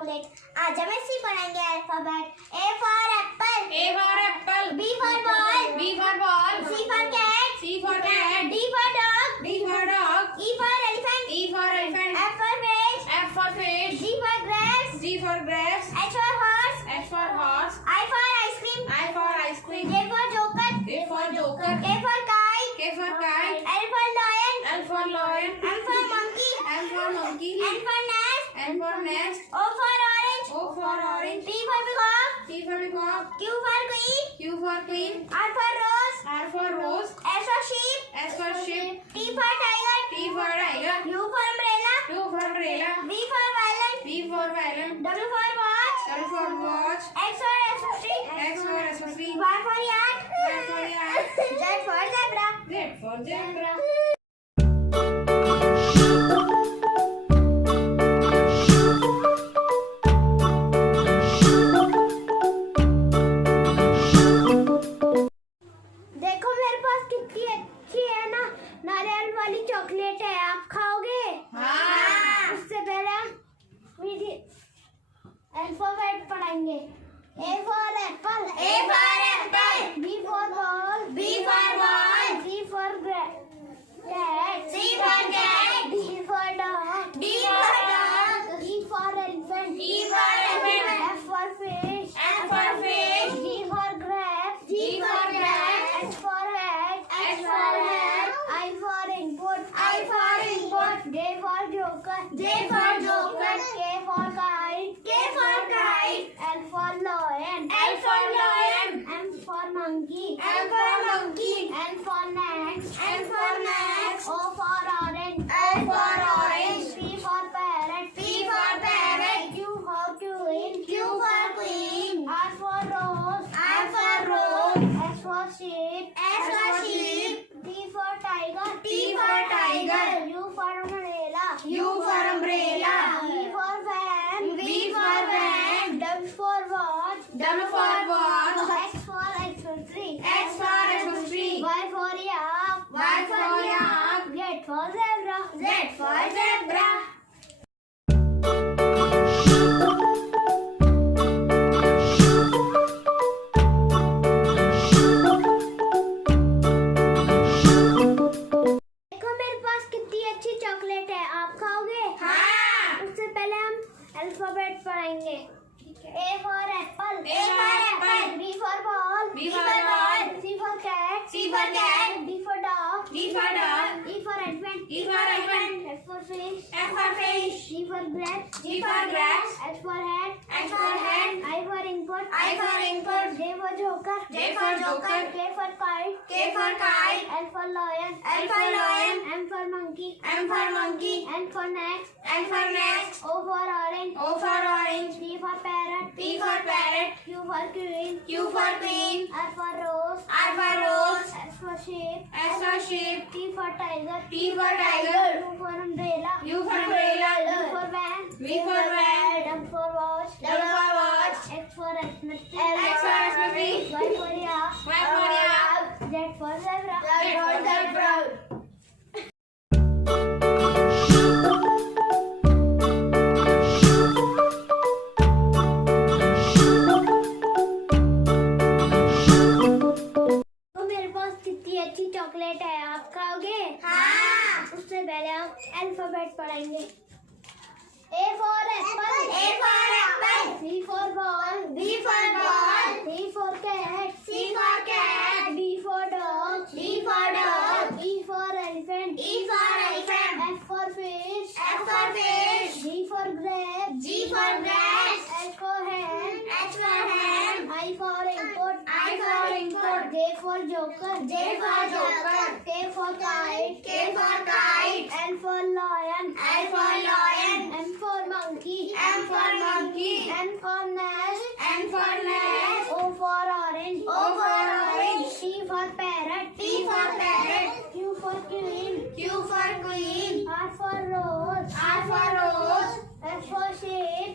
chocolate. आज हम इसी पढ़ेंगे alphabet. A for apple. A for apple. B for ball. B for ball. C for cat. C for cat. D for dog. D for dog. E for elephant. E for elephant. F for fish. F for fish. G for grapes. G for grapes. H for horse. H for horse. I for ice cream. I for ice cream. J for joker. J for joker. K for kite. K for kite. L for lion. L for lion. M for monkey. M for monkey. N for nest. N for nest. O for orange. O for orange. P for peacock. P for peacock. Q for queen. Q for queen. R for rose. R for rose. S for sheep. S for sheep. T for tiger. T for tiger. U for umbrella. U for umbrella. V for violin. V for violin. W for watch. W for watch. X for accessory. X for accessory. Y for yak. Y for yak. Z for zebra. Z for zebra. देखो मेरे पास कितनी अच्छी है ना नारियल वाली chocolate है. आप खाओगे? हाँ. उससे पहले हम अल्फाबेट पढ़ेंगे. A for apple. A for apple. B for ball. B for ball. C for cat. C for cat. D for dog. D for dog. E for elephant. E for elephant. F for fish. F for fish. G for grapes. G for grapes. H for hat. H for hat. I for input. I for input. J for joker. J for joker. K for kite. K for kite. L for lion. L for lion. M for monkey. M for monkey. N for nest. N for nest. O for orange. O for orange. P for parrot. P for parrot. Q for queen. Q for queen. R for rose. R for rose. S for sheep. S for sheep. T for tiger. T for tiger. U for umbrella. U for umbrella. V for van. V for van. W for watch. W for watch. X for accessory. X for accessory. Y for yak. Y for yak. Z for zebra. Z for zebra. देखो मेरे पास कितनी अच्छी chocolate है. आप खाओगे? हाँ. उससे पहले हम अल्फाबेट पढ़ेंगे. A for apple. A for apple. B for ball. B for ball. C for cat. C for cat. D for dog. D for dog. E for elephant. E for elephant. F for fish. F for fish. G for grapes. G for grapes. H for hat. H for hat. I for input. I for input. J for joker. J for joker. K for kite. K for kite. L for lion. L for lion. M for monkey. M for monkey. N for next. N for next. O for orange. O for orange. P for parrot. P for parrot. Q for queen. Q for queen. R for rose. R for rose. S for sheep. S for sheep. T for tiger. T for tiger. U for umbrella. U for umbrella. V for van. V for van. W for watch. W for watch. X for arithmetic. X for arithmetic. Y for yak. Y for yak. Z for zebra. Z for zebra. तो मेरे पास कितनी अच्छी chocolate है. आप खाओगे? हाँ. उससे पहले हम अल्फाबेट पढ़ेंगे. A for apple. A for apple. B for ball. B for ball. C for cat. C for cat. D for dog. D for dog. E for elephant. E for elephant. F for fish. F for fish. G for grapes. G for grapes. H for hen. H for hen. I for input. I for input. J for joker. J for joker. K for kite. K for kite. L for lion. L for lion. M for monkey. M for monkey. N for nest. N for nest. O for orange. O for orange. T for parrot. T for parrot. Q for queen. Q for queen. R for rose. R for rose. S for sheep.